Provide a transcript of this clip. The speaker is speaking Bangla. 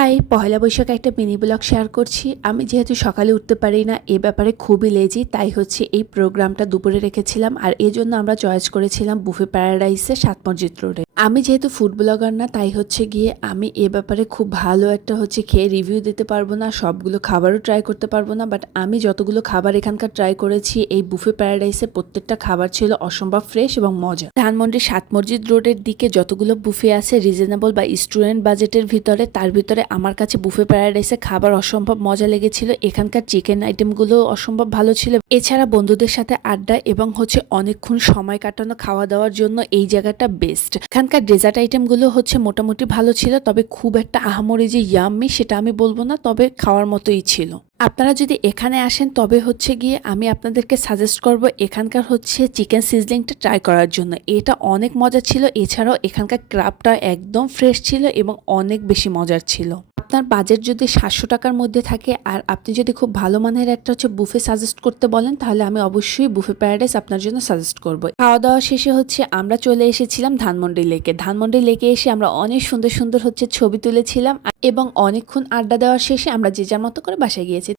হাই, পহেলা বৈশাখে একটা মিনি ব্লগ শেয়ার করছি। আমি যেহেতু সকালে উঠতে পারি না, এ ব্যাপারে খুবই লেজি, তাই হচ্ছে এই প্রোগ্রামটা দুপুরে রেখেছিলাম। আর এজন্য আমরা চয়েস করেছিলাম বুফে প্যারাডাইসে ৭ মসজিদ রোডে। আমি যেহেতু ফুড ব্লগার না, তাই হচ্ছে গিয়ে আমি এ ব্যাপারে খুব ভালো একটা খেয়ে রিভিউ দিতে পারবো না, সবগুলো খাবারও ট্রাই করতে পারবো না। বাট আমি যতগুলো খাবার এখানকার ট্রাই করেছি, এই বুফে প্যারাডাইসে প্রত্যেকটা খাবার ছিল অসম্ভব ফ্রেশ এবং মজা। ধানমন্ডির ৭ মসজিদ রোডের দিকে যতগুলো বুফে আছে রিজনেবল বা স্টুডেন্ট বাজেটের ভিতরে, তার ভিতরে আমার কাছে বুফে প্যারাডাইসে খাবার অসম্ভব মজা লেগেছিল। এখানকার চিকেন আইটেমগুলো অসম্ভব ভালো ছিল। এছাড়া বন্ধুদের সাথে আড্ডা এবং অনেকক্ষণ সময় কাটানো খাওয়া দাওয়ার জন্য এই জায়গাটা বেস্ট। এখানকার ডেজার্ট আইটেমগুলো মোটামুটি ভালো ছিল, তবে খুব একটা আহামরি যে ইয়াম্মি সেটা আমি বলবো না, তবে খাওয়ার মতোই ছিল। আপনারা যদি এখানে আসেন তবে গিয়ে আমি আপনাদেরকে সাজেস্ট করব এখানকার চিকেন সিজলিংটা ট্রাই করার জন্য। এটা অনেক মজা ছিল। এছাড়াও এখানকার ক্রাবটা একদম ফ্রেশ ছিল এবং অনেক বেশি মজার ছিল। আপনার বাজেট যদি ৭০০ টাকার মধ্যে থাকে আর আপনি যদি খুব ভালো মানের একটা বুফে সাজেস্ট করতে বলেন, তাহলে আমি অবশ্যই বুফে প্যারাডাইস আপনার জন্য সাজেস্ট করব। খাওয়া দাওয়া শেষে আমরা চলে এসেছিলাম ধানমন্ডি লেকে। ধানমন্ডি লেকে এসে আমরা অনেক সুন্দর সুন্দর ছবি তুলেছিলাম এবং অনেকক্ষণ আড্ডা দেওয়ার শেষে আমরা যে যার মতো করে বাসায় গিয়েছি।